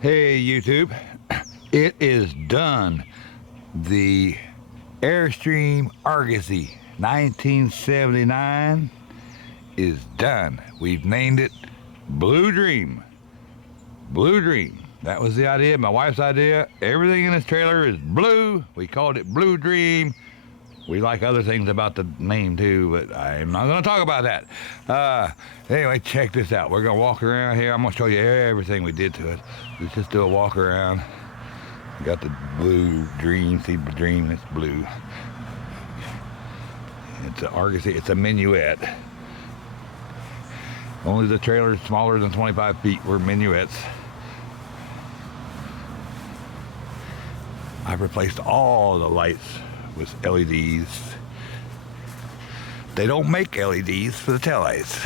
Hey YouTube, it is done. The Airstream Argosy 1979 is done. We've named it Blue Dream. Blue Dream. That was the idea, my wife's idea. Everything in this trailer is blue. We called it Blue Dream. We like other things about the name too, but I'm not going to talk about that. Anyway, check this out. We're going to walk around here. I'm going to show you everything we did to it. Let's just do a walk around. We got the Blue Dream. See the dream? It's blue. It's an Argosy. It's a Minuet. Only the trailers smaller than 25 feet were Minuets. I've replaced all the lights with LEDs. They don't make LEDs for the taillights,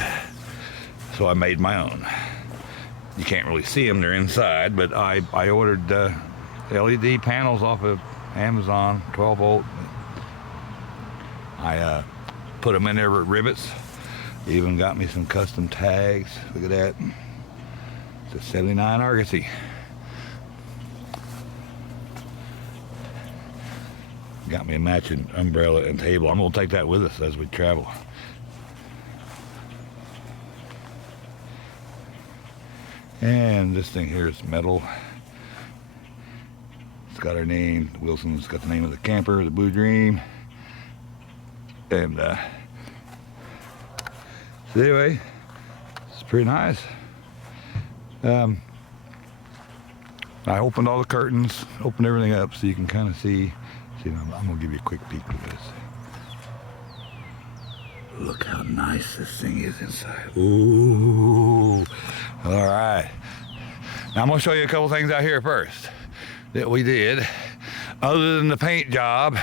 so I made my own. You can't really see them, they're inside, but I ordered LED panels off of Amazon, 12 volt. I put them in there with rivets. Even got me some custom tags. Look at that. It's a 79 Argosy. Got me a matching umbrella and table. I'm going to take that with us as we travel. And this thing here is metal. It's got our name. Wilson's got the name of the camper, the Blue Dream. And so anyway, it's pretty nice. I opened all the curtains, opened everything up so you can kind of see. I'm going to give you a quick peek at this. Look how nice this thing is inside. Ooh. All right. Now I'm going to show you a couple things out here first that we did. Other than the paint job,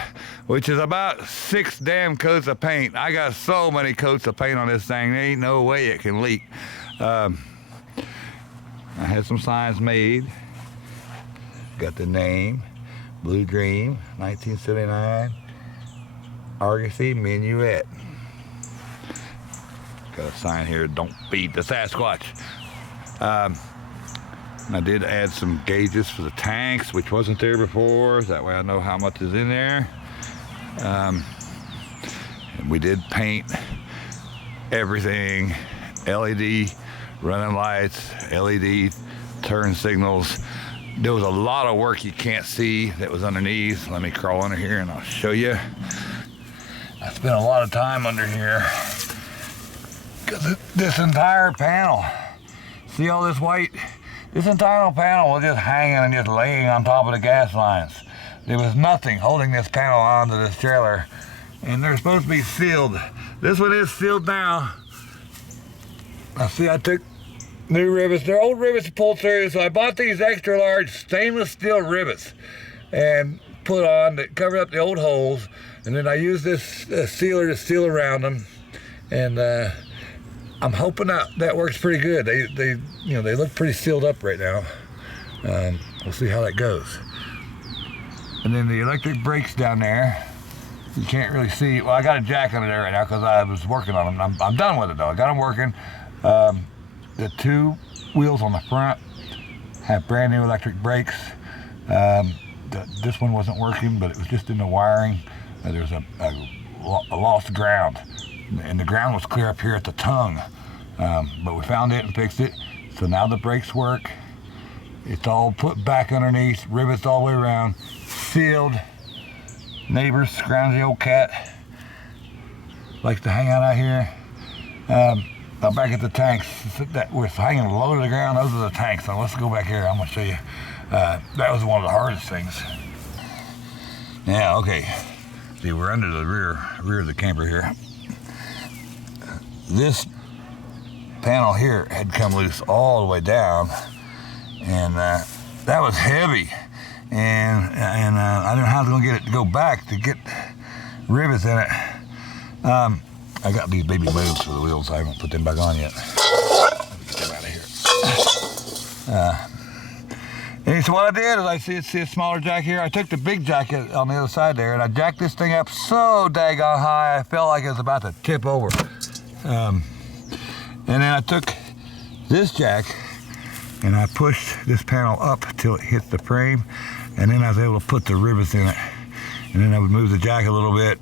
which is about 6 damn coats of paint. I got so many coats of paint on this thing, there ain't no way it can leak. I had some signs made. Got the name. Blue Dream, 1979, Argosy Minuet. Got a sign here, don't feed the Sasquatch. I did add some gauges for the tanks, which wasn't there before. That way I know how much is in there. And we did paint everything, LED running lights, LED turn signals. There was a lot of work you can't see that was underneath. Let me crawl under here and I'll show you. I spent a lot of time under here because this entire panel, see all this white? This entire panel was just hanging and just laying on top of the gas lines. There was nothing holding this panel onto this trailer, and they're supposed to be sealed. This one is sealed now. Now see, I took new rivets. They're old rivets to pull through, so I bought these extra large stainless steel rivets and put on that covered up the old holes, and then I used this sealer to seal around them, and I'm hoping that works pretty good. They look pretty sealed up right now. We'll see how that goes. And then the electric brakes down there, you can't really see. Well, I got a jack under there right now because I was working on them. I'm done with it though. I got them working. The 2 wheels on the front have brand new electric brakes. This one wasn't working, but it was just in the wiring. There's a lost ground, and the ground was clear up here at the tongue. But we found it and fixed it. So now the brakes work. It's all put back underneath, rivets all the way around, sealed. Neighbors, scroungy old cat, likes to hang out here. Now back at the tanks, that we're hanging low to the ground, those are the tanks. So let's go back here, I'm gonna show you. That was one of the hardest things. Yeah, okay. See, we're under the rear of the camper here. This panel here had come loose all the way down, and that was heavy. And I don't know how I was gonna get it to go back to get rivets in it. I got these baby lubes for the wheels. I haven't put them back on yet. Let me get them out of here. And so what I did is see a smaller jack here. I took the big jack on the other side there, and I jacked this thing up so daggone high, I felt like it was about to tip over. And then I took this jack and I pushed this panel up till it hit the frame, and then I was able to put the rivets in it. And then I would move the jack a little bit,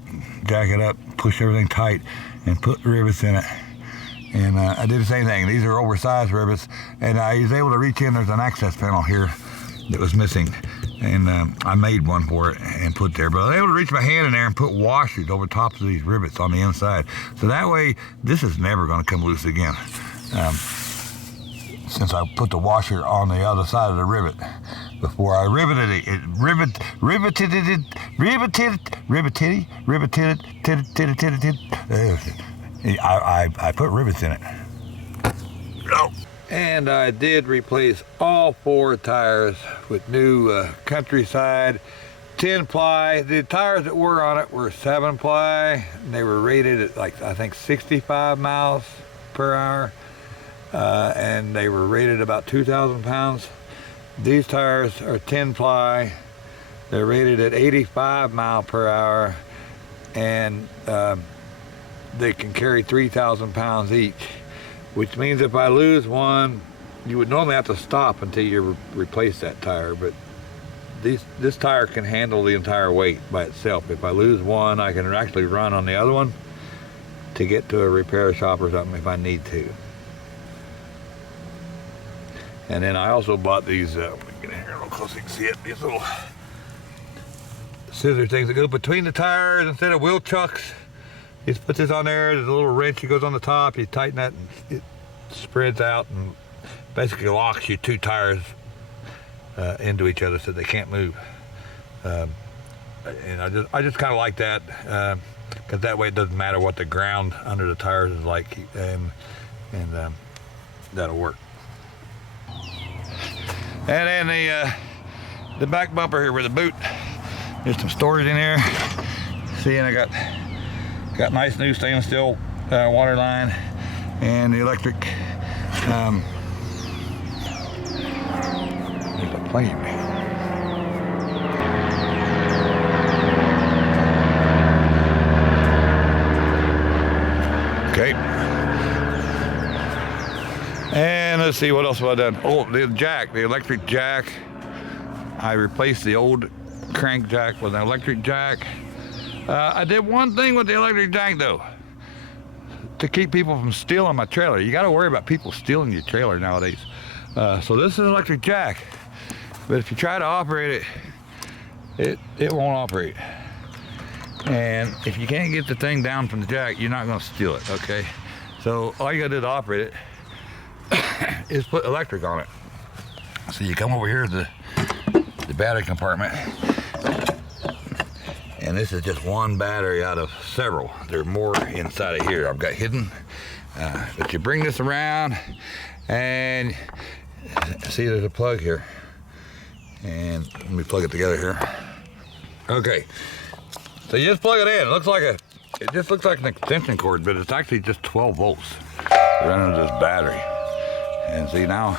jack it up, push everything tight, and put the rivets in it. And I did the same thing. These are oversized rivets, and I was able to reach in. There's an access panel here that was missing, and I made one for it and put there. But I was able to reach my hand in there and put washers over top of these rivets on the inside. So that way, this is never going to come loose again. Since I put the washer on the other side of the rivet before I riveted it, riveted it. I put rivets in it. And I did replace all 4 tires with new Countryside 10 ply. The tires that were on it were 7 ply. And they were rated at like, I think 65 miles per hour. And they were rated about 2,000 pounds. These tires are 10 ply. They're rated at 85 mile per hour. And they can carry 3,000 pounds each, which means if I lose one, you would normally have to stop until you replace that tire, but this tire can handle the entire weight by itself. If I lose one, I can actually run on the other one to get to a repair shop or something if I need to. And then I also bought these, let me get in here a little close so you can see it, these little scissor things that go between the tires instead of wheel chucks. You just put this on there, there's a little wrench that goes on the top, you tighten that and it spreads out and basically locks your 2 tires into each other so they can't move. And I just kind of like that because that way it doesn't matter what the ground under the tires is like, and that'll work. And then the back bumper here with the boot, there's some storage in here. See, and I got nice new stainless steel water line and the electric. There's a plane. Okay. And let's see, what else have I done? Oh, the jack, the electric jack. I replaced the old crank jack with an electric jack. I did one thing with the electric jack though, to keep people from stealing my trailer. You got to worry about people stealing your trailer nowadays. So this is an electric jack, but if you try to operate it, it won't operate. And if you can't get the thing down from the jack, you're not going to steal it, okay? So all you got to do to operate it is put electric on it. So you come over here to the battery compartment, and this is just one battery out of several. There are more inside of here I've got hidden. But you bring this around, and see there's a plug here. And let me plug it together here. Okay, so you just plug it in. It just looks like an extension cord, but it's actually just 12 volts running this battery. And see now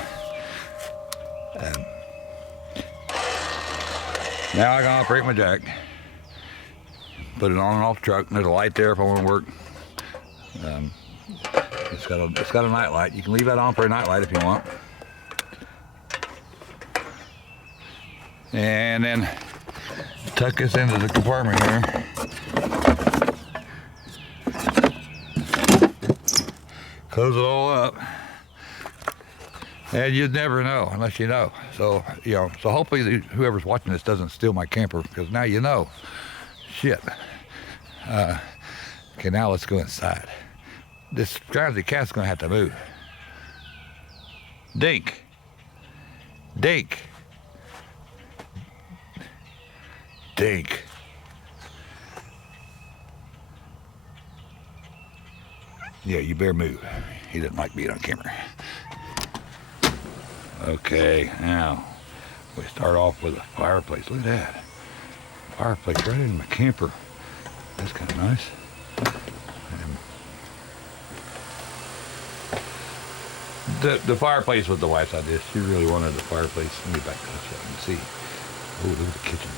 I can operate my jack. Put it on and off the truck. There's a light there if I want to work. It's got a night light. You can leave that on for a night light if you want. And then tuck this into the compartment here. Close it all up. And you'd never know unless you know. So, so hopefully whoever's watching this doesn't steal my camper, because now you know. Shit. Okay, now let's go inside. This drowsy cat's gonna have to move. Dink. Dink. Dink. Yeah, you better move. He doesn't like being on camera. Okay, now we start off with a fireplace. Look at that. Fireplace right in my camper. That's kind of nice. The fireplace was the wife's idea. She really wanted the fireplace. Let me back this up and see. Oh, look at the kitchen.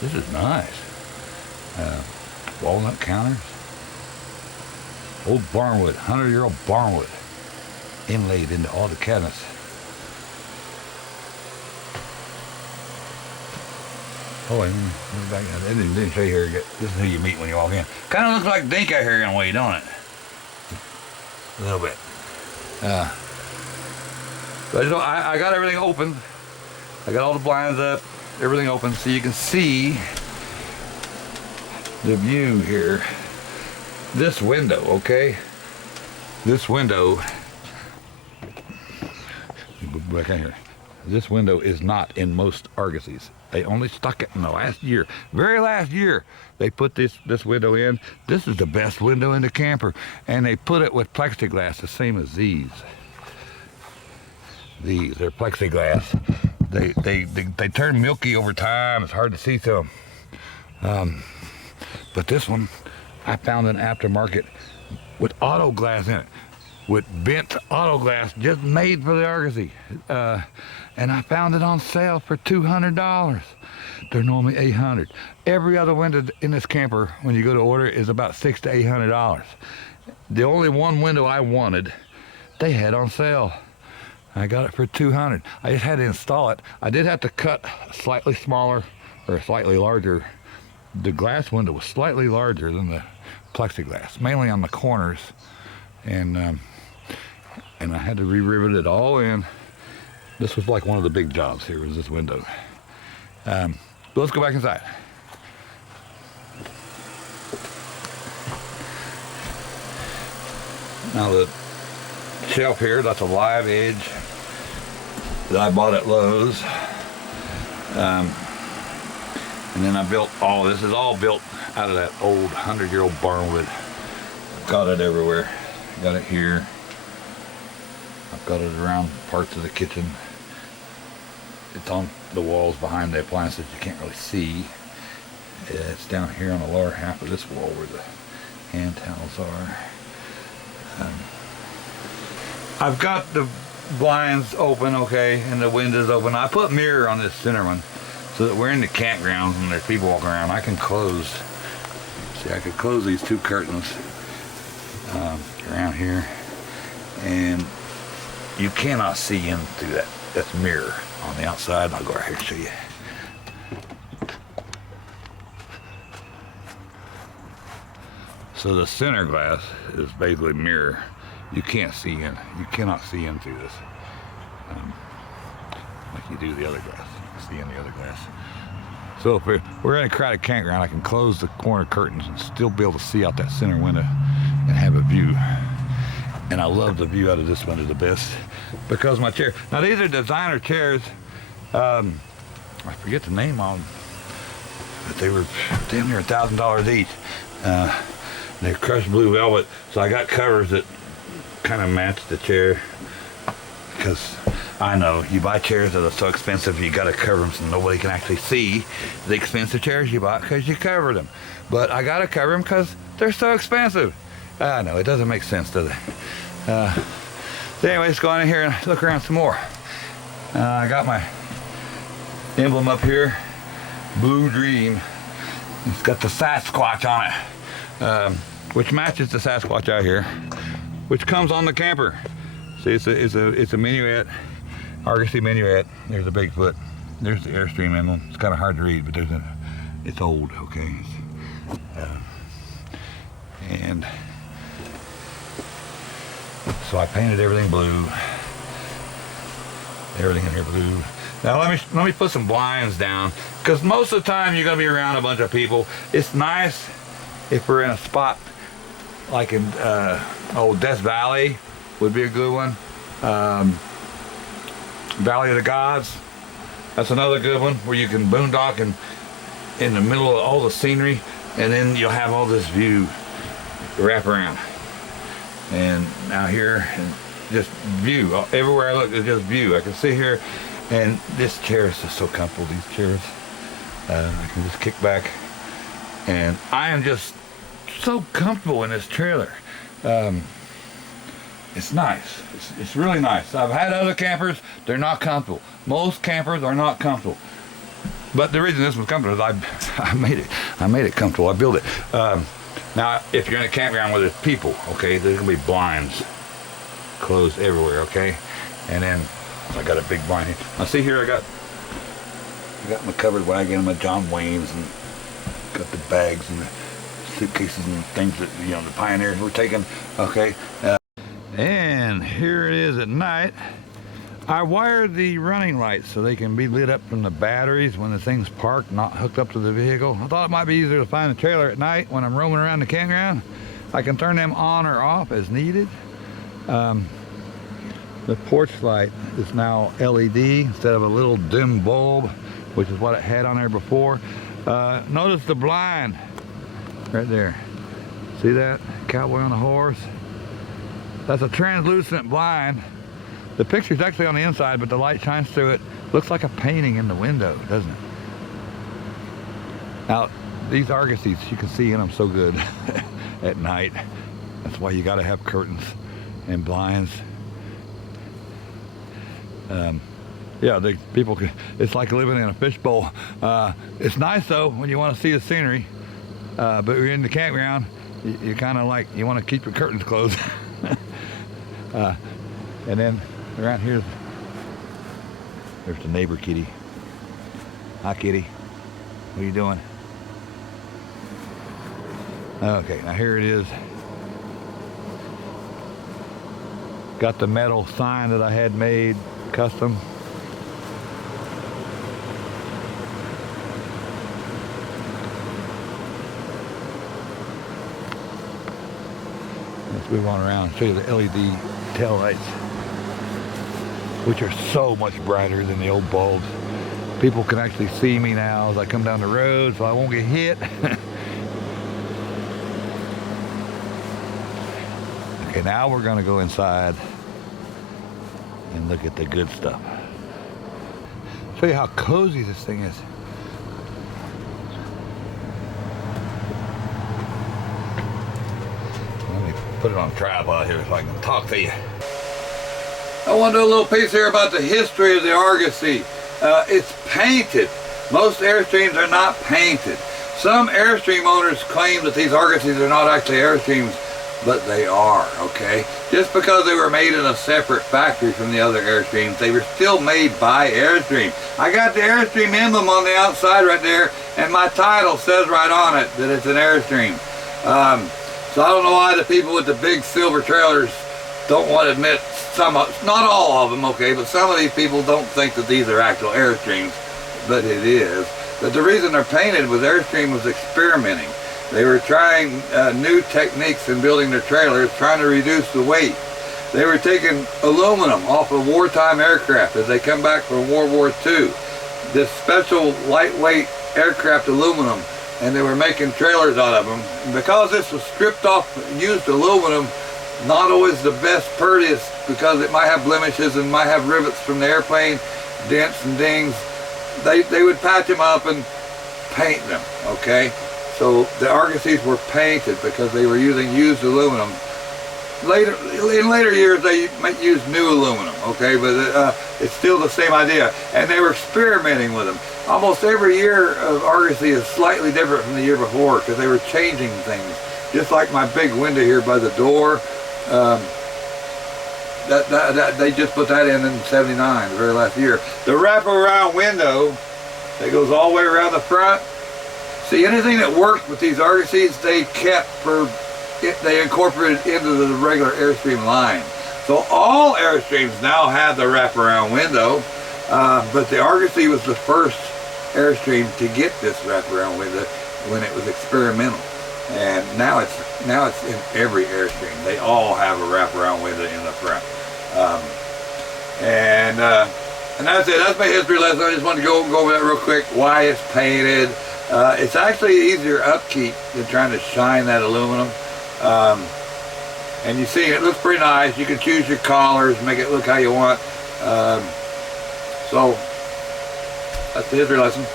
This is nice. Walnut counters. Old barnwood, 100-year-old barnwood, inlaid into all the cabinets. Oh, and back. I didn't show you here yet. This is who you meet when you walk in. Kind of looks like Dink out here in a way, don't it? A little bit. But I got everything open. I got all the blinds up, everything open, so you can see the view here. This window, okay? This window. Back in here. This window is not in most Argosys. They only stuck it in the last year. Very last year, they put this window in. This is the best window in the camper. And they put it with plexiglass, the same as these. They're plexiglass. They turn milky over time. It's hard to see through them. But this one, I found an aftermarket with auto glass in it. With bent auto glass just made for the Argosy. And I found it on sale for $200. They're normally $800. Every other window in this camper, when you go to order, is about $600 to $800. The only one window I wanted, they had on sale. I got it for $200. I just had to install it. I did have to cut slightly smaller or slightly larger. The glass window was slightly larger than the plexiglass, mainly on the corners. And I had to re-rivet it all in. This was like one of the big jobs here, was this window. But let's go back inside. Now the shelf here, that's a live edge that I bought at Lowe's. And then I built all, this is all built out of that old 100-year-old barnwood. Got it everywhere. Got it here. I've got it around parts of the kitchen. It's on the walls behind the appliances you can't really see. It's down here on the lower half of this wall where the hand towels are. I've got the blinds open, okay, and the windows open. I put mirror on this center one so that we're in the campground and there's people walking around. I can close, see, I could close these two curtains around here, and you cannot see into that mirror on the outside. I'll go right here and show you. So the center glass is basically mirror. You can't see in. You cannot see in through this like you do the other glass. You can see in the other glass. So if we're in a crowded campground, I can close the corner curtains and still be able to see out that center window and have a view. And I love the view out of this window the best because my chair. Now these are designer chairs. I forget the name on them, but they were damn near $1,000 each. They're crushed blue velvet, so I got covers that kind of match the chair, because I know you buy chairs that are so expensive you got to cover them so nobody can actually see the expensive chairs you bought because you covered them. But I got to cover them because they're so expensive. I know, it doesn't make sense, does it? So anyway, let's go in here and look around some more. I got my emblem up here, Blue Dream. It's got the Sasquatch on it, which matches the Sasquatch out here, which comes on the camper. See, it's a Minuet, Argosy Minuet. There's a Bigfoot. There's the Airstream emblem. It's kind of hard to read, but it's old, okay? And so I painted everything blue. Everything in here blue. Now let me put some blinds down, because most of the time you're gonna be around a bunch of people. It's nice if we're in a spot like in Death Valley would be a good one. Valley of the Gods, that's another good one where you can boondock and in the middle of all the scenery, and then you'll have all this view wrap around. And now here, just view everywhere I look. It's just view. I can sit here, and this chair is just so comfortable. These chairs, I can just kick back, and I am just so comfortable in this trailer. It's nice. It's really nice. I've had other campers, they're not comfortable. Most campers are not comfortable. But the reason this one's comfortable is I made it comfortable. I built it. Now, if you're in a campground where there's people, okay, there's gonna be blinds closed everywhere, okay? And then I got a big blind here. Now see here, I got I got my covered wagon and my John Waynes, and got the bags and the suitcases and things that, you know, the pioneers were taking. Okay. And here it is at night. I wired the running lights so they can be lit up from the batteries when the thing's parked, not hooked up to the vehicle. I thought it might be easier to find the trailer at night when I'm roaming around the campground. I can turn them on or off as needed. The porch light is now LED instead of a little dim bulb, which is what it had on there before. Notice the blind right there. See that? Cowboy on a horse. That's a translucent blind. The picture's actually on the inside, but the light shines through it. Looks like a painting in the window, doesn't it? Now, these Argosys, you can see in them so good at night. That's why you gotta have curtains and blinds. Yeah, people can, it's like living in a fishbowl. It's nice though when you want to see the scenery, but you're in the campground, you kind of like, you want to keep your curtains closed. And then around here, there's the neighbor kitty. Hi kitty, what are you doing? Okay, now here it is. Got the metal sign that I had made custom. Let's move on around and show you the LED tail lights, which are so much brighter than the old bulbs. People can actually see me now as I come down the road, so I won't get hit. Okay, now we're gonna go inside and look at the good stuff. Show you how cozy this thing is. Let me put it on a tripod here so I can talk to you. I want to do a little piece here about the history of the Argosy. It's painted. Most Airstreams are not painted. Some Airstream owners claim that these Argosys are not actually Airstreams, but they are, okay? Just because they were made in a separate factory from the other Airstreams, they were still made by Airstream. I got the Airstream emblem on the outside right there, and my title says right on it that it's an Airstream. So I don't know why the people with the big silver trailers don't want to admit not all of them, okay, but some of these people don't think that these are actual Airstreams, but it is. But the reason they're painted with Airstream was experimenting. They were trying new techniques in building their trailers, trying to reduce the weight. They were taking aluminum off of wartime aircraft as they come back from World War II. This special lightweight aircraft aluminum, and they were making trailers out of them. And because this was stripped off used aluminum, not always the best prettiest, because it might have blemishes and might have rivets from the airplane, dents and dings. They would patch them up and paint them, okay? So the Argosys were painted because they were using used aluminum. In later years they might use new aluminum, okay, but it's still the same idea. And they were experimenting with them. Almost every year of Argosy is slightly different from the year before because they were changing things. Just like my big window here by the door, they just put that in '79, the very last year. The wraparound window that goes all the way around the front. See, anything that worked with these Argosys, they kept they incorporated into the regular Airstream line. So all Airstreams now have the wraparound window, but the Argosy was the first Airstream to get this wraparound window when it was experimental. And now it's in every Airstream. They all have a wraparound window in the front. And that's it. That's my history lesson. I just wanted to go over that real quick. Why it's painted. It's actually easier upkeep than trying to shine that aluminum. And you see it looks pretty nice. You can choose your colors, make it look how you want. So that's the history lesson.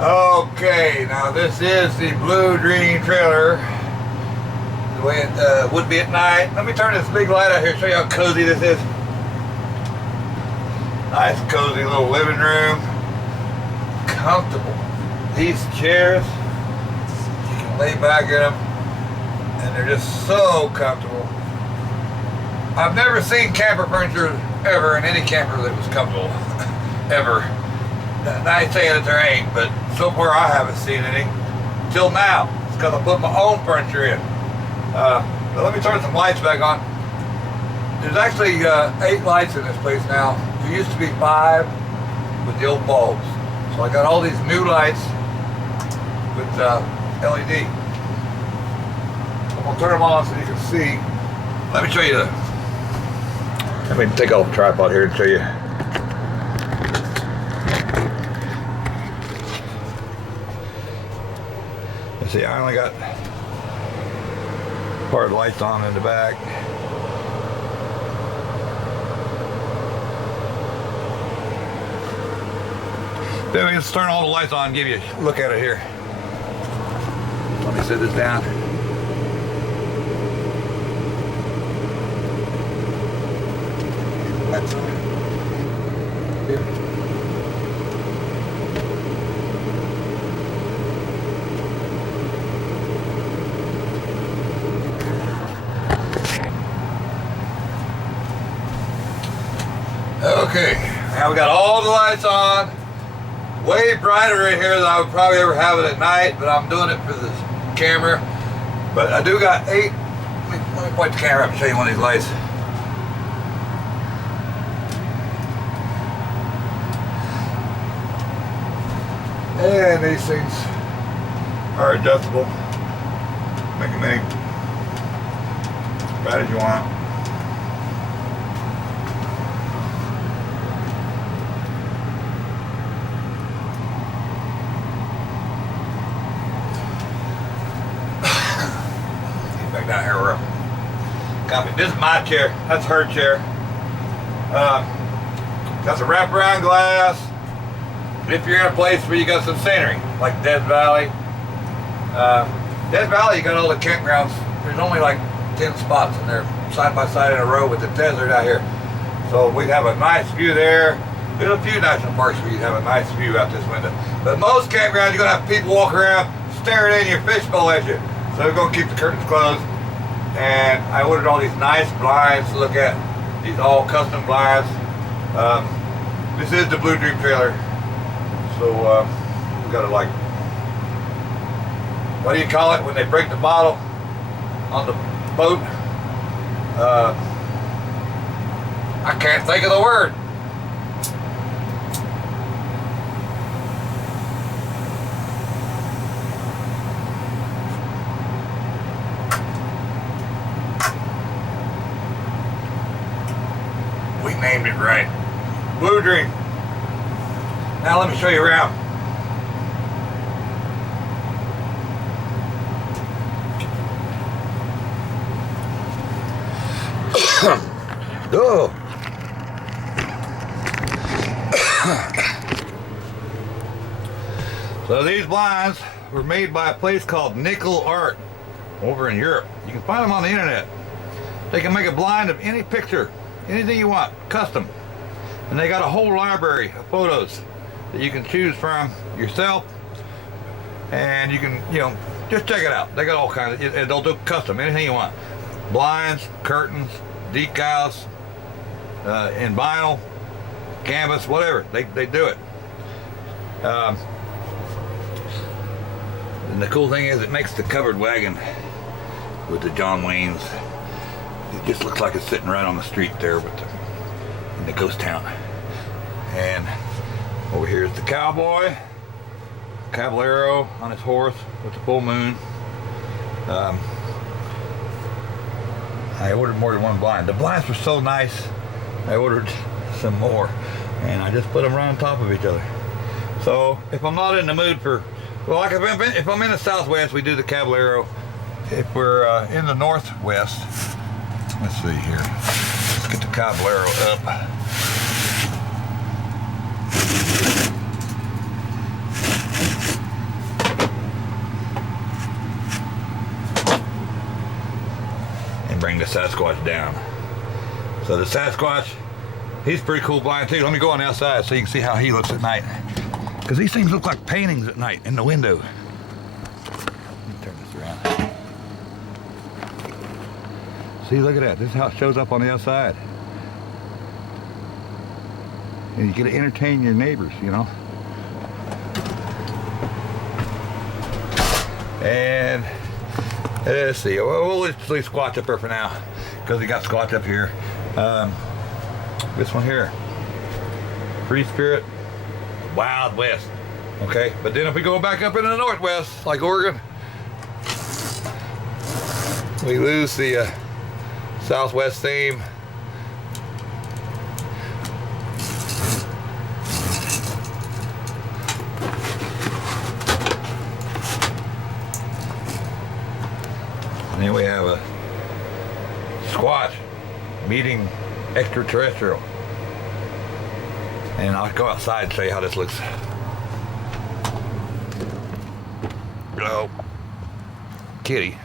Okay, now this is the Blue Dream trailer, the way it would be at night. Let me turn this big light out here, show you how cozy this is. Nice cozy little living room. Comfortable. These chairs, you can lay back in them, and they're just so comfortable. I've never seen camper furniture ever in any camper that was comfortable, ever. I ain't saying that there ain't, but so far I haven't seen any. Till now. It's because I put my own furniture in. But let me turn some lights back on. There's actually 8 lights in this place now. There used to be 5 with the old bulbs. So I got all these new lights with LED. I'm gonna turn them on so you can see. Let me show you. Let me take off the tripod here and show you. Let's see, I only got part of the lights on in the back. Then we can turn all the lights on and give you a look at it here. Let me sit this down. Lights on. Here. Okay, now we got all the lights on. Way brighter in here than I would probably ever have it at night, but I'm doing it for the camera. But I do got 8. Let me point the camera up and show you one of these lights. And these things are adjustable. Make them any bright as you want. Down here we're copy. This is my chair. That's her chair. Got some wraparound glass. If you're in a place where you got some scenery, like Death Valley. Death Valley, you got all the campgrounds. There's only like 10 spots, and they're side by side in a row with the desert out here. So we have a nice view there. There's a few national parks where you have a nice view out this window. But most campgrounds, you're gonna have people walk around staring in your fishbowl at you. So we're gonna keep the curtains closed. And I ordered all these nice blinds to look at. These all custom blinds. This is the Blue Dream trailer. So we got to like, what do you call it when they break the bottle on the boat? I can't think of the word. Named it right. Blue Dream. Now let me show you around. Oh. So these blinds were made by a place called Nickel Art over in Europe. You can find them on the internet. They can make a blind of any picture. Anything you want, custom. And they got a whole library of photos that you can choose from yourself. And you can, you know, just check it out. They got all kinds of, they'll do custom, anything you want. Blinds, curtains, decals, in vinyl, canvas, whatever. They do it. And the cool thing is it makes the covered wagon with the John Waynes. It just looks like it's sitting right on the street there with in the ghost town. And over here is the cowboy, Caballero on his horse with the full moon. I ordered more than one blind. The blinds were so nice, I ordered some more. And I just put them right on top of each other. So if I'm not in the mood for, well, like if I'm in the Southwest, we do the Caballero. If we're in the Northwest, let's see here. Let's get the Caballero up. And bring the Sasquatch down. So the Sasquatch, he's a pretty cool blind too. Let me go on the outside so you can see how he looks at night. Because these things look like paintings at night in the window. Let me turn this around. See, look at that. This is how it shows up on the outside. And you get to entertain your neighbors, you know. And let's see, we'll just leave squatch up there for now, because we got squatch up here. This one here, Free Spirit, Wild West. Okay, but then if we go back up into the Northwest, like Oregon, we lose the Southwest theme. And then we have a squatch meeting extraterrestrial. And I'll go outside and show you how this looks. Hello, kitty.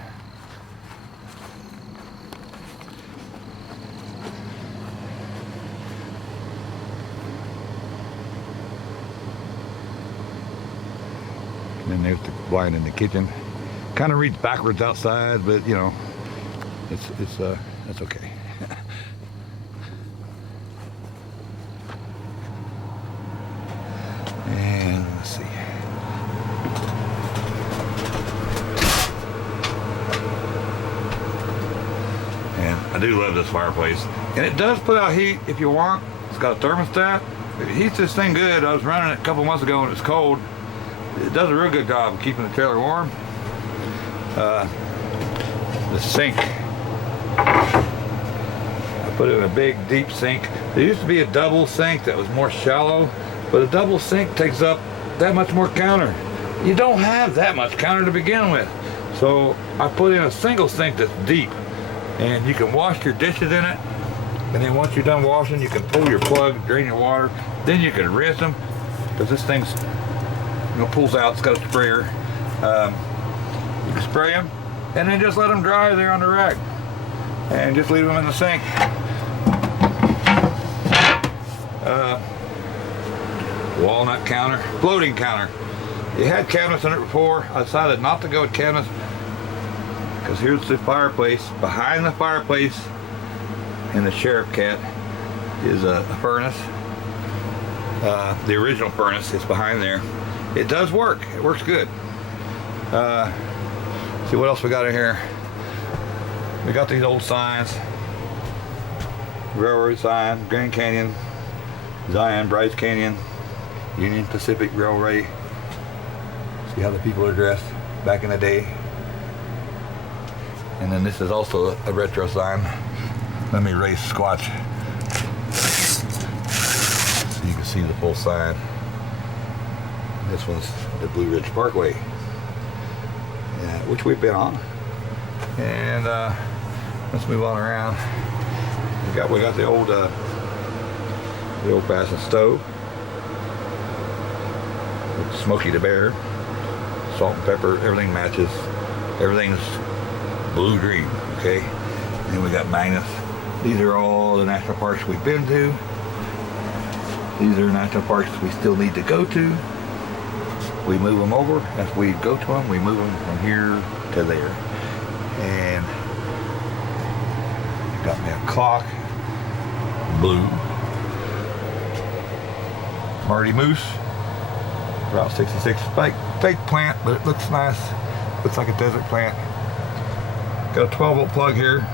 And then there's the blind in the kitchen. Kind of reads backwards outside, but you know, that's okay. And let's see. And I do love this fireplace. And it does put out heat if you want. It's got a thermostat. It heats this thing good. I was running it a couple months ago when it was cold. It does a real good job of keeping the trailer warm. The sink, I put it in a big deep sink. There used to be a double sink that was more shallow, but a double sink takes up that much more counter. You don't have that much counter to begin with. So I put in a single sink that's deep, and you can wash your dishes in it, and then once you're done washing, you can pull your plug, drain your water, then you can rinse them, because this thing's, you know, pulls out. It's got a sprayer. You can spray them and then just let them dry there on the rack and just leave them in the sink. Walnut counter, floating counter. You had cabinets in it before. I decided not to go with cabinets because here's the fireplace. Behind the fireplace in the sheriff cat is a furnace. The original furnace is behind there. It does work. It works good. See what else we got in here. We got these old signs. Railroad sign, Grand Canyon, Zion, Bryce Canyon, Union Pacific Railway. See how the people are dressed back in the day. And then this is also a retro sign. Let me raise squatch so you can see the full sign. This one's the Blue Ridge Parkway, which we've been on. And let's move on around. We got the old-fashioned stove with Smokey the Bear, salt and pepper. Everything matches. Everything's blue green. Okay. And then we got magnets. These are all the national parks we've been to. These are national parks we still need to go to. We move them over. As we go to them, we move them from here to there. And got me a clock, blue. Marty Moose, Route 66, fake plant, but it looks nice. Looks like a desert plant. Got a 12-volt plug here.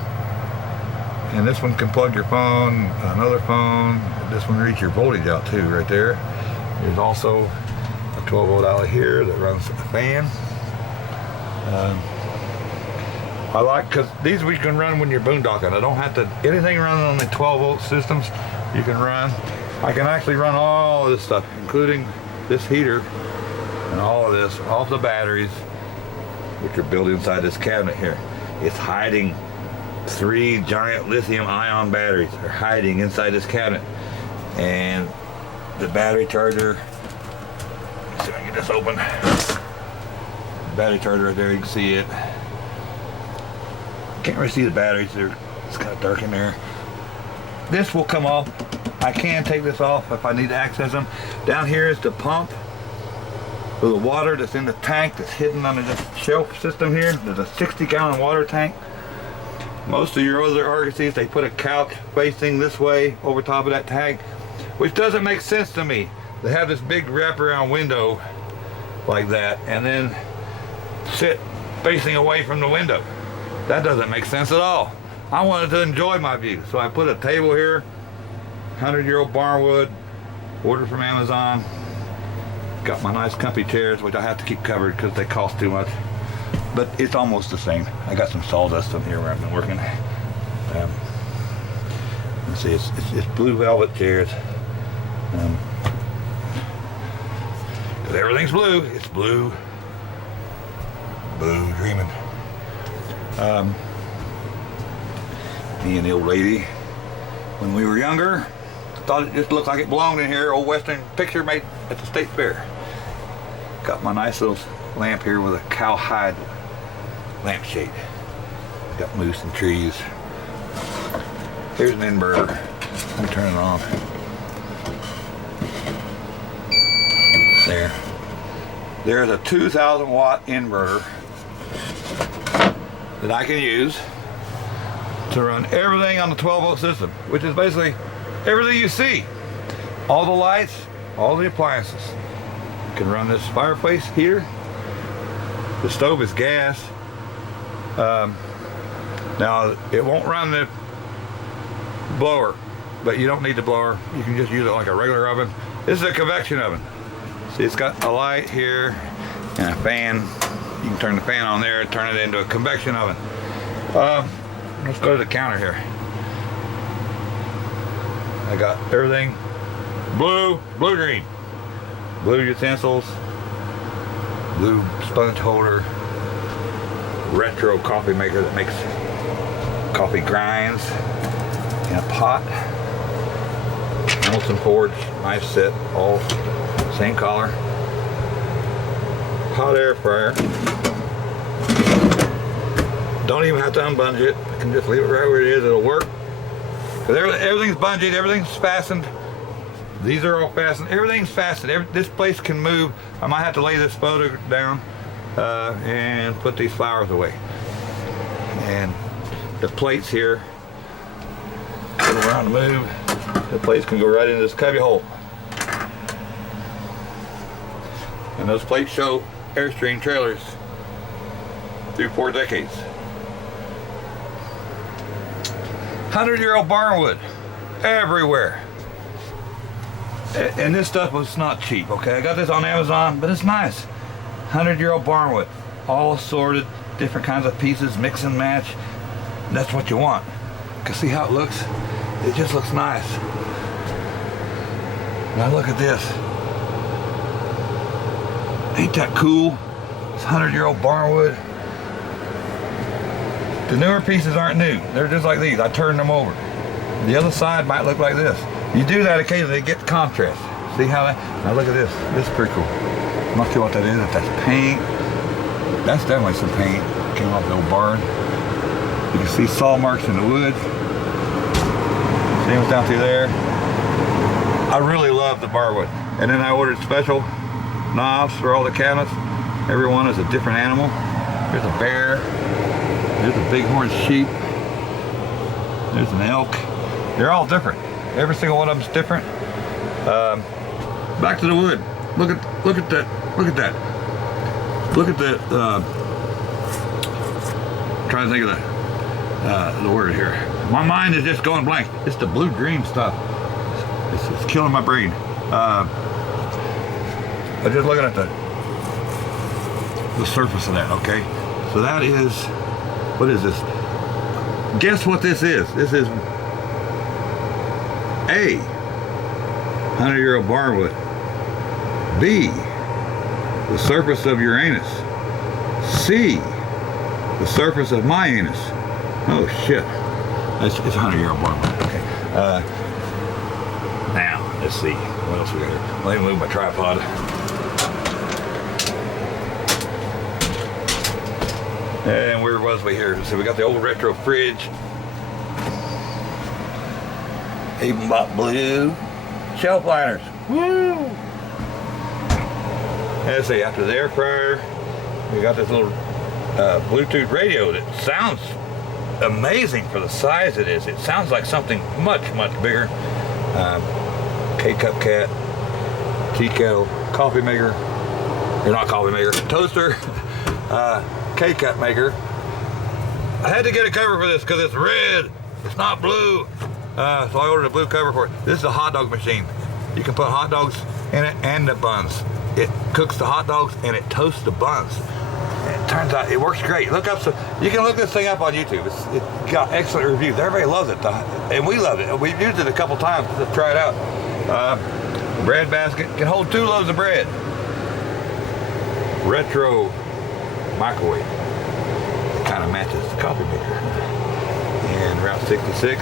And this one can plug your phone, another phone. This one reaches your voltage out too, right there. There's also a 12-volt outlet here that runs a fan. I like, because these we can run when you're boondocking. I don't have to, anything running on the 12-volt systems, you can run. I can actually run all of this stuff, including this heater and all of this off the batteries, which are built inside this cabinet here. It's hiding 3 giant lithium-ion batteries. They're hiding inside this cabinet. And the battery charger, let's see if I can get this open. Battery charger right there, you can see it. Can't really see the batteries, it's kind of dark in there. This will come off. I can take this off if I need to access them. Down here is the pump for the water that's in the tank that's hidden under this shelf system here. There's a 60-gallon water tank. Most of your other Argosys, they put a couch facing this way over top of that tank, which doesn't make sense to me. They have this big wraparound window like that and then sit facing away from the window. That doesn't make sense at all. I wanted to enjoy my view, so I put a table here, 100-year-old barnwood, ordered from Amazon. Got my nice comfy chairs, which I have to keep covered because they cost too much. But it's almost the same. I got some sawdust on here where I've been working. Let's see, it's blue velvet chairs. Because everything's blue. It's blue. Blue dreaming. Me and the old lady, when we were younger, thought it just looked like it belonged in here. Old Western picture made at the state fair. Got my nice little lamp here with a cowhide lampshade. Got moose and trees. Here's an inverter. I'm turning it on. There. There's a 2,000 watt inverter that I can use to run everything on the 12 volt system, which is basically everything you see. All the lights, all the appliances. You can run this fireplace heater. The stove is gas. Now it won't run the blower, but you don't need the blower. You can just use it like a regular oven. This is a convection oven. See, it's got a light here and a fan. You can turn the fan on there and turn it into a convection oven. Let's go to the counter here. I got everything blue green. Blue utensils, blue sponge holder, retro coffee maker that makes coffee grinds in a pot. Hamilton Forge, nice set, all same color. Hot air fryer. Don't even have to unbunge it. I can just leave it right where it is. It'll work. Because everything's bungeed, everything's fastened. These are all fastened. Everything's fastened. This place can move. I might have to lay this photo down and put these flowers away. And the plates here, put them around to move. The plates can go right into this cubby hole. And those plates show Airstream trailers through 4 decades. 100-year-old barnwood everywhere. And this stuff was not cheap, okay? I got this on Amazon, but it's nice. 100-year-old barnwood, all assorted, different kinds of pieces, mix and match. That's what you want. Cause see how it looks? It just looks nice. Now look at this. Ain't that cool? It's 100-year-old barnwood. The newer pieces aren't new. They're just like these. I turned them over. The other side might look like this. You do that occasionally, it gets contrast. See how that? Now look at this. This is pretty cool. I'm not sure what that is. If that's paint. That's definitely some paint. Came off the old barn. You can see saw marks in the wood. See what's down through there. I really love the barwood. And then I ordered special knobs for all the cabinets. Every one is a different animal. There's a bear. There's a bighorn sheep. There's an elk. They're all different. Every single one of them's different. Back to the wood. Look at that. Look at that. Look at the. Trying to think of the word here. My mind is just going blank. It's the blue dream stuff. It's killing my brain. I'm just looking at the surface of that. Okay, so that is. What is this? Guess what this is? This is A, 100-year-old barnwood. B, the surface of Uranus. C, the surface of my anus. Oh shit. It's 100-year-old barnwood. Okay. Now, let's see. What else we got here? Let me move my tripod. And where was we here? So we got the old retro fridge. Even bought blue shelf liners. Woo! And let's see, after the air fryer, we got this little Bluetooth radio that sounds amazing for the size it is. It sounds like something much, much bigger. K-cup cat, tea kettle, coffee maker, or not coffee maker, toaster, K-cut maker. I had to get a cover for this because it's red. It's not blue. So I ordered a blue cover for it. This is a hot dog machine. You can put hot dogs in it and the buns. It cooks the hot dogs and it toasts the buns. And it turns out it works great. Look up, you can look this thing up on YouTube. It got excellent reviews. Everybody loves it, and we love it. We've used it a couple times to try it out. Bread basket can hold 2 loaves of bread. Retro microwave. It kind of matches the coffee maker. And Route 66.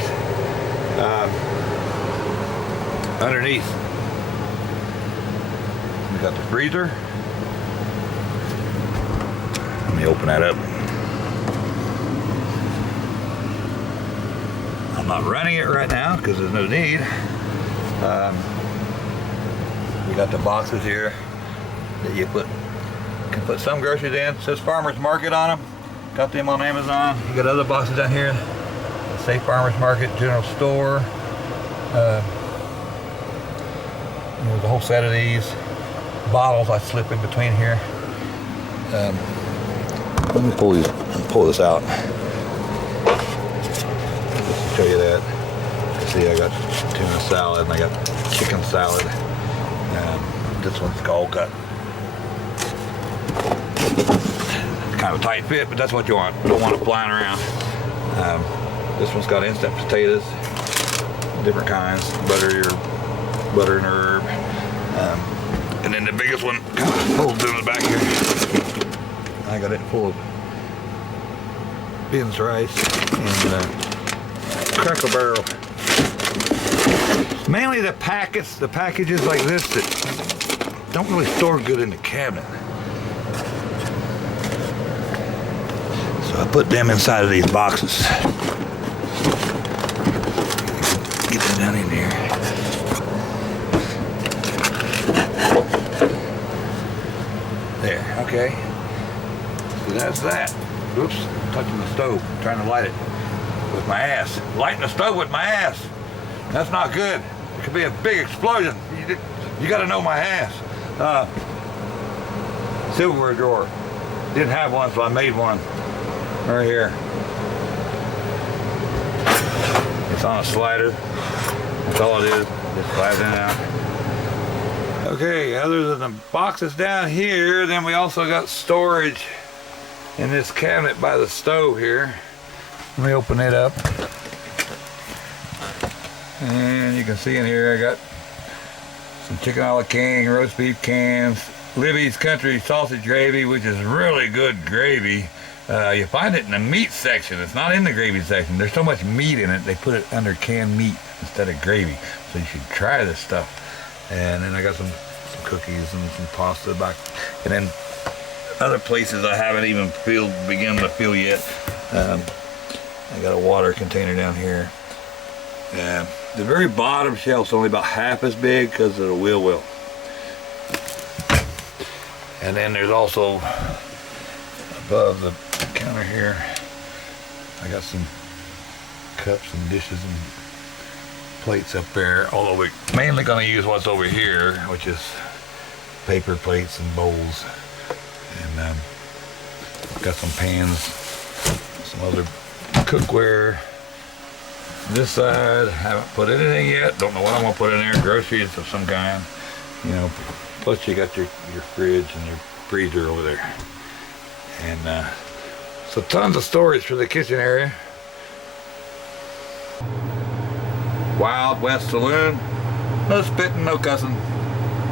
Underneath, we got the freezer. Let me open that up. I'm not running it right now because there's no need. We got the boxes here that you can put some groceries in. It says Farmers Market on them. Got them on Amazon. You got other boxes down here. Say Farmers Market, General Store. There's a whole set of these bottles I slip in between here. Let me pull this out. Just to show you that. See, I got tuna salad and I got chicken salad. This one's all got kind of a tight fit, but that's what you want. You don't want it flying around. This one's got instant potatoes, different kinds, butter and herb. And then the biggest one kind of folds in the back here. I got it full of beans, rice, and Cracker Barrel. Mainly the packages like this that don't really store good in the cabinet. So I put them inside of these boxes. Get that down in here. There, okay. So that's that. Oops, touching the stove, trying to light it with my ass. Lighting the stove with my ass. That's not good. It could be a big explosion. You gotta know my ass. Silverware drawer. Didn't have one, so I made one. Right here. It's on a slider. That's all it is. Just slides in and out. Okay, other than the boxes down here, then we also got storage in this cabinet by the stove here. Let me open it up. And you can see in here I got some chicken a la king, roast beef cans, Libby's country sausage gravy, which is really good gravy. You find it in the meat section. It's not in the gravy section. There's so much meat in it, they put it under canned meat instead of gravy. So you should try this stuff. And then I got some cookies and some pasta back. And then other places I haven't even begun to fill yet. I got a water container down here. The very bottom shelf's only about half as big because of the wheel well. And then there's also above the counter here, I got some cups and dishes and plates up there, although we're mainly going to use what's over here, which is paper plates and bowls. And got some pans, some other cookware. This side, haven't put anything yet. Don't know what I'm gonna put in there. Groceries of some kind, you know. Plus you got your fridge and your freezer over there. And so tons of storage for the kitchen area. Wild West Saloon. No spitting, no cussing,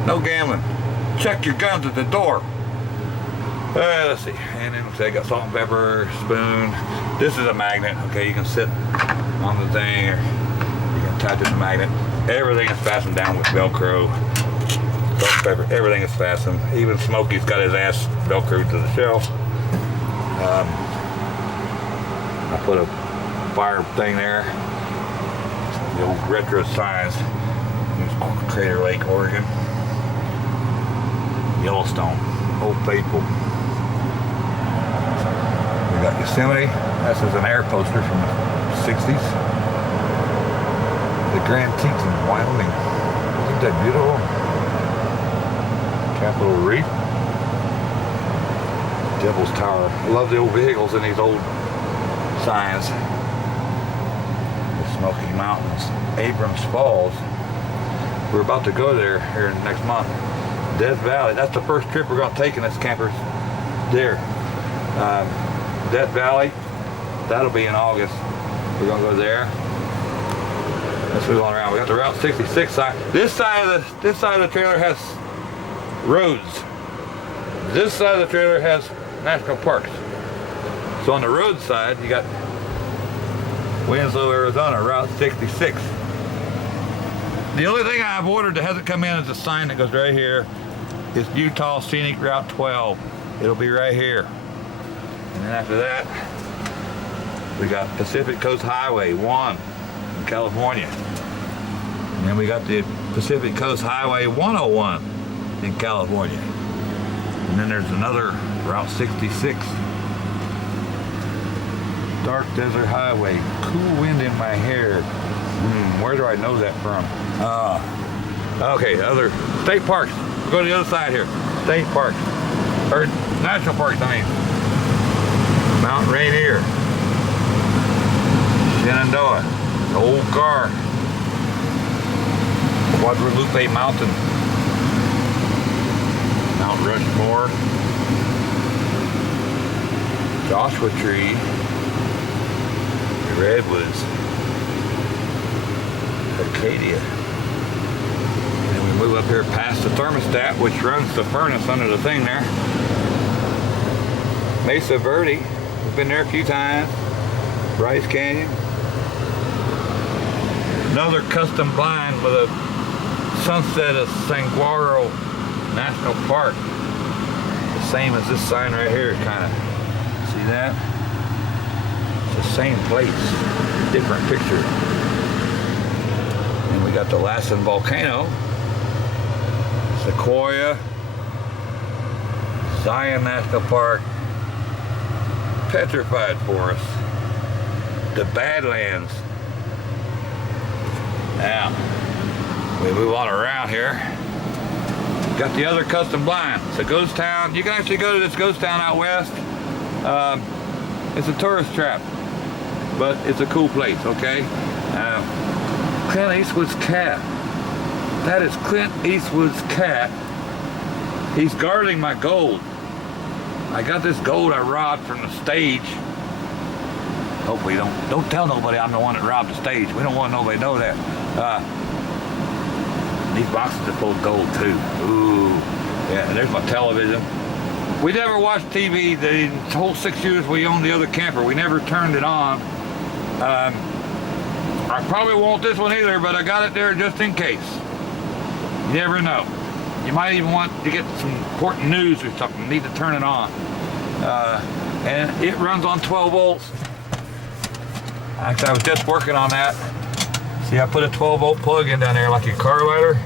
no gambling. Check your guns at the door. Let's see. And then I got salt and pepper, spoon. This is a magnet. Okay, you can sit on the thing, or you can attach it to the magnet. Everything is fastened down with Velcro. Salt and pepper, everything is fastened. Even Smokey's got his ass Velcroed to the shelf. I put a fire thing there. The old retro signs. Here's Crater Lake, Oregon. Yellowstone, Old Faithful. We got Yosemite. This is an air poster from the 60s. The Grand Teton, Wyoming. Isn't that beautiful? Capitol Reef. Devil's Tower. I love the old vehicles in these old signs. The Smoky Mountains, Abrams Falls. We're about to go there here next month. Death Valley. That's the first trip we're going to take in this camper. There. Death Valley. That'll be in August. We're going to go there. Let's move on around. We got the Route 66 side. This side of the trailer has roads. This side of the trailer has national parks. So on the road side, you got Winslow, Arizona, Route 66. The only thing I've ordered that hasn't come in is a sign that goes right here. It's Utah Scenic Route 12. It'll be right here. And then after that, we got Pacific Coast Highway 1 in California. And then we got the Pacific Coast Highway 101 in California. And then there's another Route 66. Dark Desert Highway, cool wind in my hair. Where do I know that from? Okay, other state parks. We'll go to the other side here. State parks, or national parks, I mean. Mount Rainier, Shenandoah, Old Car, Guadalupe Mountain, Mount Rushmore, Joshua Tree, the Redwoods, Acadia. And we move up here past the thermostat, which runs the furnace under the thing there. Mesa Verde, we've been there a few times. Bryce Canyon. Another custom blind with a sunset of Saguaro National Park. The same as this sign right here, kind of. See that? It's the same place, different picture. And we got the Lassen Volcano, Sequoia, Zion National Park, Petrified Forest, the Badlands. Now, we move on around here. Got the other custom blind. It's a ghost town. You can actually go to this ghost town out west. It's a tourist trap, but it's a cool place, okay? Clint Eastwood's cat. That is Clint Eastwood's cat. He's guarding my gold. I got this gold I robbed from the stage. Hopefully don't tell nobody I'm the one that robbed the stage. We don't want nobody to know that. These boxes are full of gold too. Ooh, yeah, there's my television. We never watched TV the whole 6 years we owned the other camper. We never turned it on. I probably won't this one either, but I got it there just in case. You never know. You might even want to get some important news or something. You need to turn it on. And it runs on 12 volts. Actually, I was just working on that. See, I put a 12 volt plug in down there like your car lighter.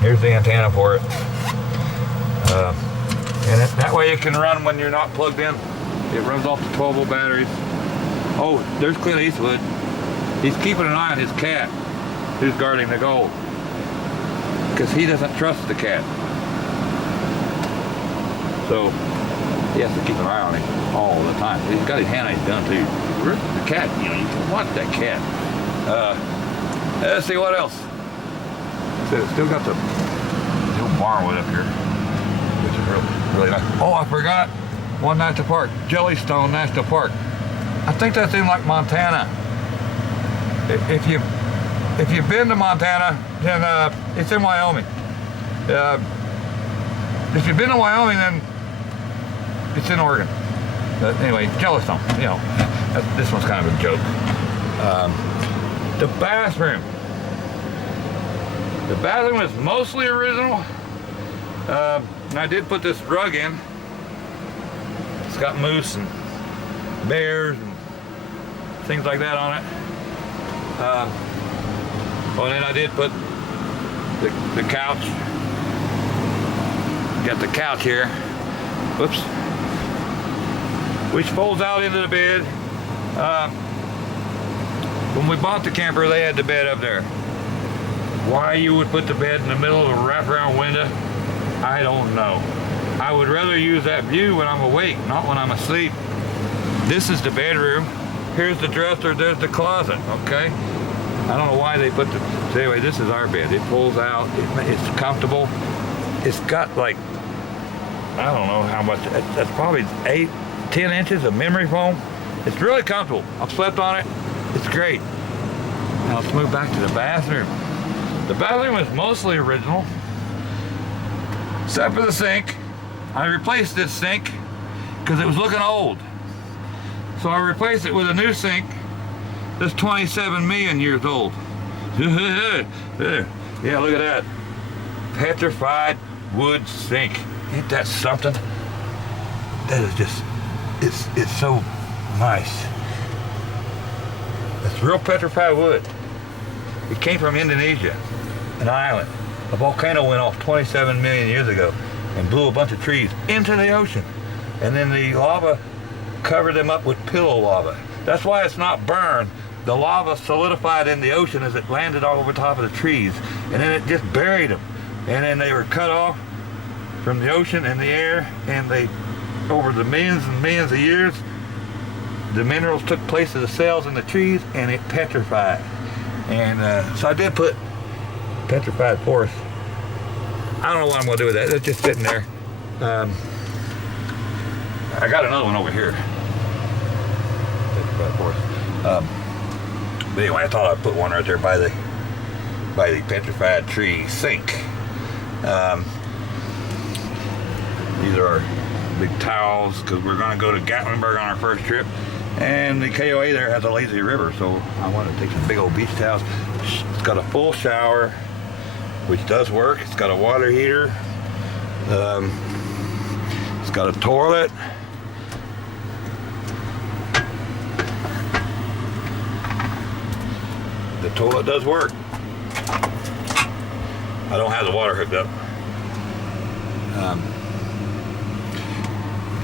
Here's the antenna for it. And that way it can run when you're not plugged in. It runs off the 12 volt batteries. Oh, there's Clint Eastwood. He's keeping an eye on his cat who's guarding the gold. Because he doesn't trust the cat. So he has to keep an eye on him all the time. He's got his hand on his gun too. The cat, you know, you can watch that cat. Let's see what else. So still got the old barnwood up here, which is really nice. Oh, I forgot one national park, Jellystone National Park. I think that's in like Montana. If you've been to Montana, then it's in Wyoming. If you've been to Wyoming, then it's in Oregon. But anyway, Jellystone, you know, this one's kind of a joke. The bathroom. The bathroom is mostly original. And I did put this rug in. It's got moose and bears and things like that on it. Well, then I did put the couch. Got the couch here. Whoops. Which folds out into the bed. When we bought the camper, they had the bed up there. Why you would put the bed in the middle of a wraparound window, I don't know. I would rather use that view when I'm awake, not when I'm asleep. This is the bedroom. Here's the dresser, there's the closet, okay? I don't know why they put the, so anyway, this is our bed. It pulls out, it's comfortable. It's got like, I don't know how much, that's probably 8, 10 inches of memory foam. It's really comfortable. I've slept on it, it's great. Now let's move back to the bathroom. The bathroom is mostly original, except for the sink. I replaced this sink because it was looking old. So I replaced it with a new sink that's 27 million years old. Yeah, look at that. Petrified wood sink. Ain't that something? That is just, it's so nice. It's real petrified wood. It came from Indonesia, an island. A volcano went off 27 million years ago and blew a bunch of trees into the ocean. And then the lava covered them up with pillow lava. That's why it's not burned. The lava solidified in the ocean as it landed all over top of the trees. And then it just buried them. And then they were cut off from the ocean and the air. And they, over the millions and millions of years, the minerals took place of the cells in the trees and it petrified. And so I did put petrified forest. I don't know what I'm gonna do with that. It's just sitting there. I got another one over here. Petrified forest. But anyway, I thought I'd put one right there by the petrified tree sink. These are our big towels because we're gonna go to Gatlinburg on our first trip. And the KOA there has a lazy river, so I want to take some big old beach towels. It's got a full shower, which does work. It's got a water heater. It's got a toilet. The toilet does work. I don't have the water hooked up.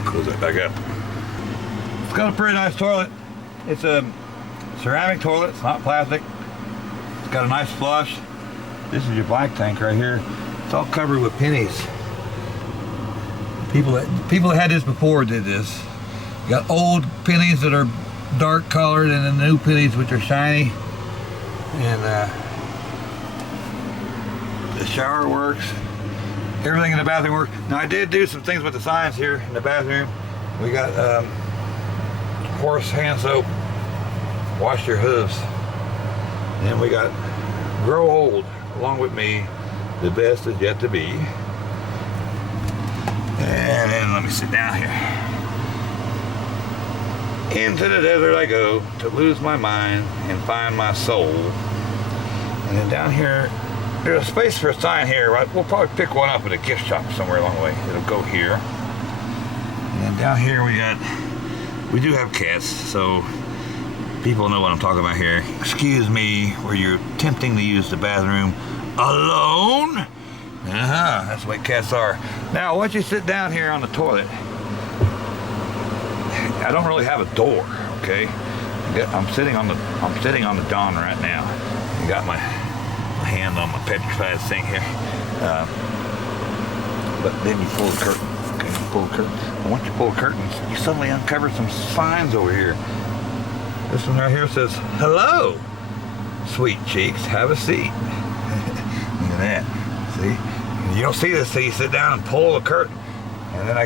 Close that back up. It's got a pretty nice toilet. It's a ceramic toilet, it's not plastic. It's got a nice flush. This is your black tank right here. It's all covered with pennies. People that had this before did this. You got old pennies that are dark colored and the new pennies which are shiny. And the shower works. Everything in the bathroom works. Now I did do some things with the signs here in the bathroom. We got horse hand soap, wash your hooves. And we got grow old, along with me, the best is yet to be. And then let me sit down here. Into the desert I go to lose my mind and find my soul. And then down here, there's a space for a sign here, right? We'll probably pick one up at a gift shop somewhere along the way. It'll go here. And then down here we do have cats, so people know what I'm talking about here. Excuse me, where you're attempting to use the bathroom alone. That's the way cats are. Now, once you sit down here on the toilet, I don't really have a door, okay? I'm sitting on the Dawn right now. I got my hand on my petrified sink here. But then you pull the curtain. Okay, you pull the curtain. And once you pull the curtains, you suddenly uncover some signs over here. This one right here says, "Hello, sweet cheeks, have a seat." Look at that. See? You don't see this till you sit down and pull the curtain. And then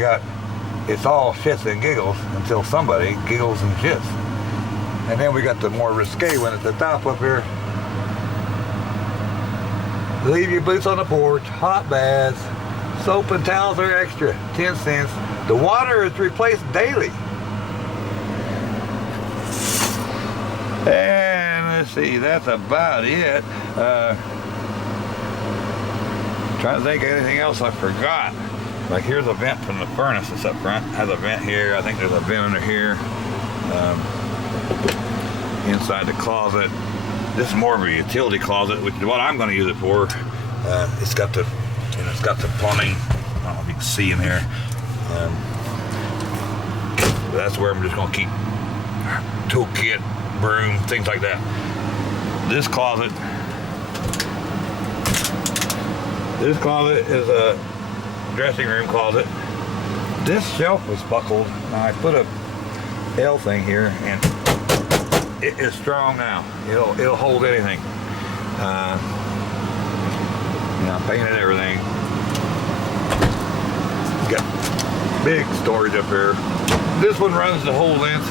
it's all shits and giggles until somebody giggles and shits. And then we got the more risque one at the top up here. Leave your boots on the porch, hot baths, soap and towels are extra, 10 cents. The water is replaced daily. And let's see, that's about it. Trying to think of anything else I forgot. Like here's a vent from the furnace that's up front. Has a vent here. I think there's a vent under here. Inside the closet. This is more of a utility closet, which is what I'm going to use it for. It's got the plumbing. I don't know if you can see in here. But that's where I'm just going to keep toolkit, broom, things like that. This closet is a dressing room closet. This shelf was buckled. Now I put a L thing here, and it is strong now. It'll hold anything. I painted everything. Got big storage up here. This one runs the whole length.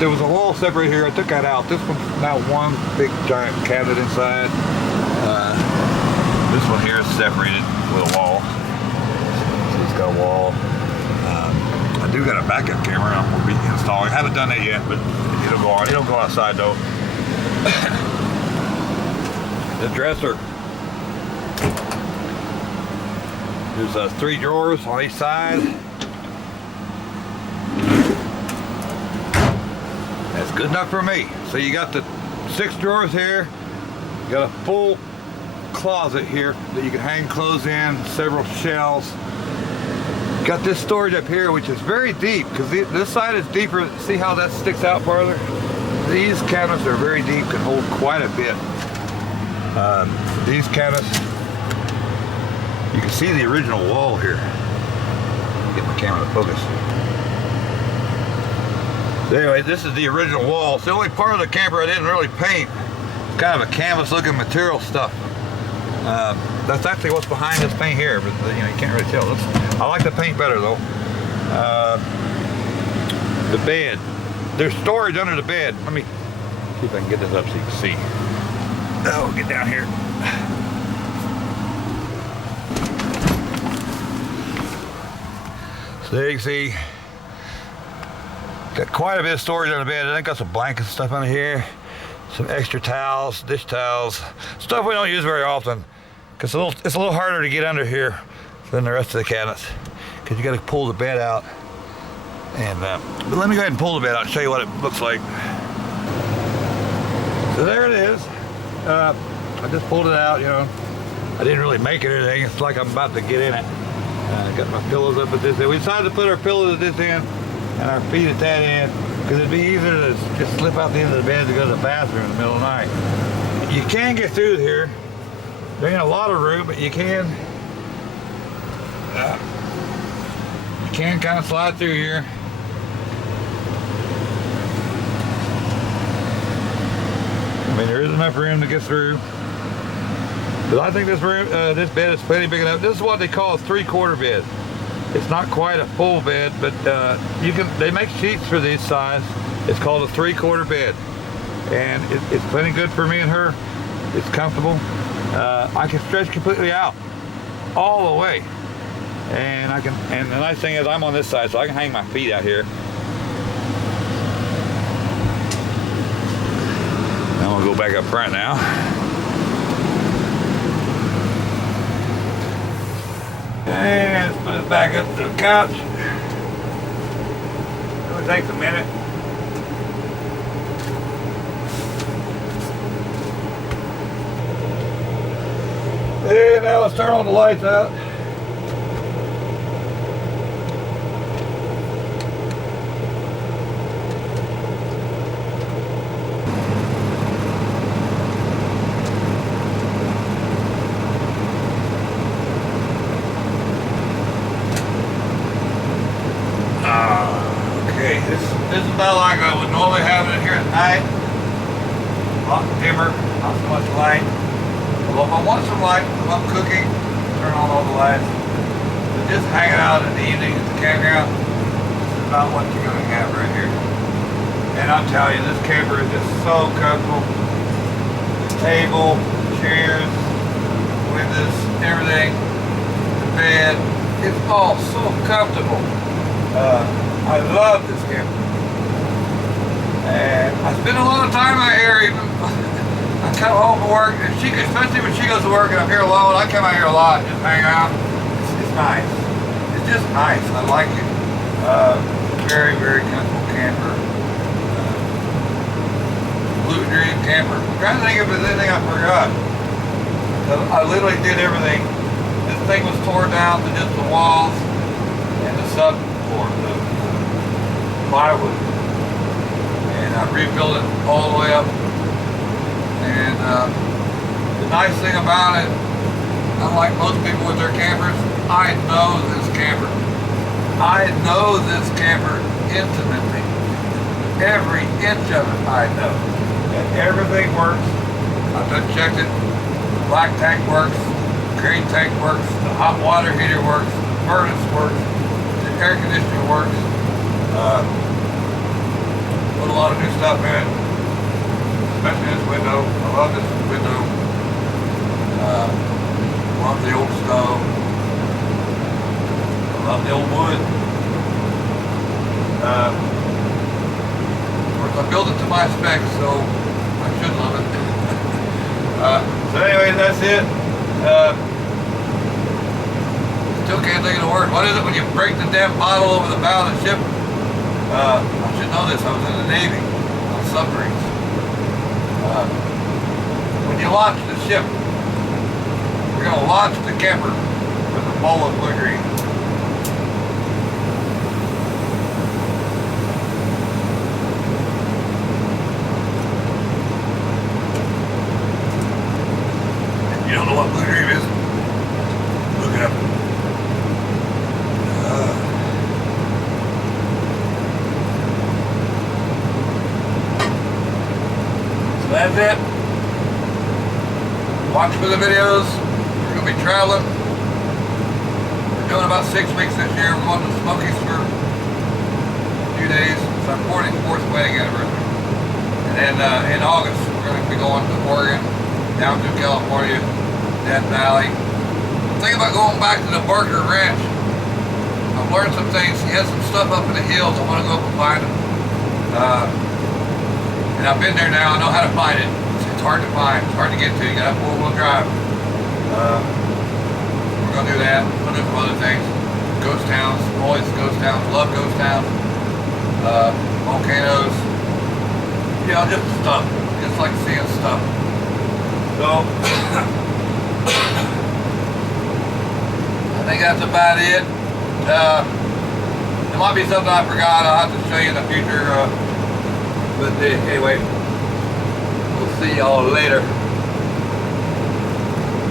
There was a wall separated here. I took that out. This one's now one big giant cabinet inside. This one here is separated with a wall. So it's got a wall. I do got a backup camera I'm going to be installing. I haven't done that yet, but it'll go on. It'll go outside though. The dresser. There's 3 drawers on each side. That's good enough for me. So you got the 6 drawers here. You got a full closet here that you can hang clothes in, several shelves. Got this storage up here, which is very deep because this side is deeper. See how that sticks out farther? These cabinets are very deep, can hold quite a bit. These cabinets, you can see the original wall here. Get my camera to focus. So anyway, this is the original wall. It's the only part of the camper I didn't really paint. It's kind of a canvas-looking material stuff. That's actually what's behind this paint here, but you can't really tell. I like the paint better though. The bed. There's storage under the bed. Let me see if I can get this up so you can see. Oh, get down here. So there you can see, got quite a bit of storage under the bed. I think got some blankets and stuff under here, some extra towels, dish towels, stuff we don't use very often, because it's a little harder to get under here than the rest of the cabinets, because you got to pull the bed out. And but let me go ahead and pull the bed out and show you what it looks like. So there it is. I just pulled it out. I didn't really make it or anything. It's like I'm about to get in it. Got my pillows up at this end. We decided to put our pillows at this end and our feet at that end, because it'd be easier to just slip out the end of the bed to go to the bathroom in the middle of the night. You can get through here. There ain't a lot of room, but you can. You can kind of slide through here. I mean, there is enough room to get through. But I think this bed is plenty big enough. This is what they call a 3/4 bed. It's not quite a full bed, but they make sheets for this size. It's called a 3/4 bed. And it's plenty good for me and her. It's comfortable. I can stretch completely out, all the way. And and the nice thing is I'm on this side, so I can hang my feet out here. I'm gonna go back up front now. And let's put it back up to the couch. It takes a minute. And now let's turn on the lights out. This is about like I would normally have it here at night. A lot dimmer, not so much light. Although if I want some light, if I'm cooking, turn on all the lights. But just hanging out in the evening at the campground, this is about what you're going to have right here. And I'm telling you, this camper is just so comfortable. The table, chairs, windows, everything, the bed, it's all so comfortable. I love this camper. And I spend a lot of time out here. Even I come home from work, and especially when she goes to work and I'm here alone, I come out here a lot, just hang out. It's nice. It's just nice. I like it. Very, very comfortable camper. Blue Dream camper. I'm trying to think if there's anything I forgot. I literally did everything. This thing was torn down to just the walls and the subfloor, the plywood. And I rebuilt it all the way up. And the nice thing about it, unlike most people with their campers, I know this camper. I know this camper intimately. Every inch of it I know. And everything works. I've done checked it. The black tank works. The green tank works. The hot water heater works. The furnace works. The air conditioner works. Put a lot of new stuff in it. Especially this window. I love this window. Love the old stove. I love the old wood. Of course, I built it to my specs, so I should love it. So anyway, that's it. Still can't think of the word. What is it when you break the damn bottle over the bow of the ship? I should know this. I was in the Navy on submarines. When you launch the ship, we're going to launch the camper with a bowl of blue green. You don't know what blue dream is? Look it up. So that's it. Watch for the videos. We're going to be traveling. We're doing about 6 weeks this year. We're going to the Smokies for a few days. It's our 44th wedding anniversary. And then in August, we're going to be going to Oregon, down through California, Death Valley. I'm thinking about going back to the Barker Ranch. I've learned some things. He has some stuff up in the hills. I want to go up and find them. And I've been there now. I know how to find it. It's hard to find. It's hard to get to. You got to have four-wheel drive. We're going to do that. We're going to do some other things. Ghost towns. Always ghost towns. Love ghost towns. Volcanoes. You know, just stuff. Just like seeing stuff. So, I think that's about it. There might be something I forgot. I'll have to show you in the future. But anyway, we'll see y'all later.